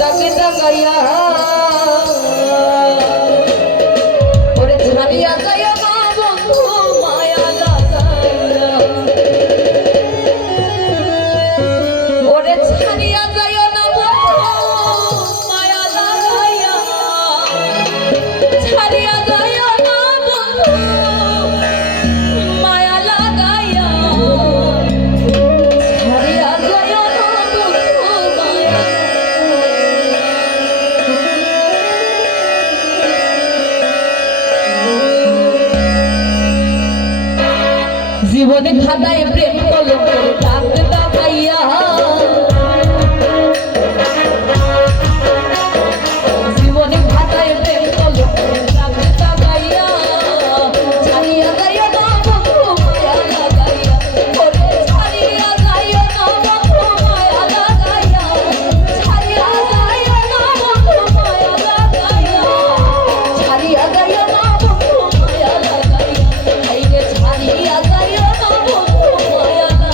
তাকে তাকাইয়া ওরে ছাড়িয়া যাইয়া না বন্ধু মায়া লাগাইয়া ওরে ছাড়িয়া যাইয়া না বন্ধু মায়া লাগাইয়া ছাড়িয়া যাইয়া না বন্ধু মায়া লাগাইয়া ছাড়িয়া যাইয়া না জীবনে খাদায় প্রেম কলম ডাকতে তাকাইয়া জীবনে খাদায় প্রেম কলম ডাকতে তাকাইয়া ছাড়িয়া যাইয়া না বন্ধু মায়া লাগাইয়া ওরে ছাড়িয়া যাইয়া না বন্ধু মায়া লাগাইয়া ছাড়িয়া যাইয়া না বন্ধু মায়া লাগাইয়া ছাড়িয়া যাইয়া না বন্ধু মায়া লাগাইয়া এই যে ছাড়িয়া যাইয়া না বন্ধু মায়া লাগাইয়া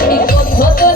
বিপদ ঘটনা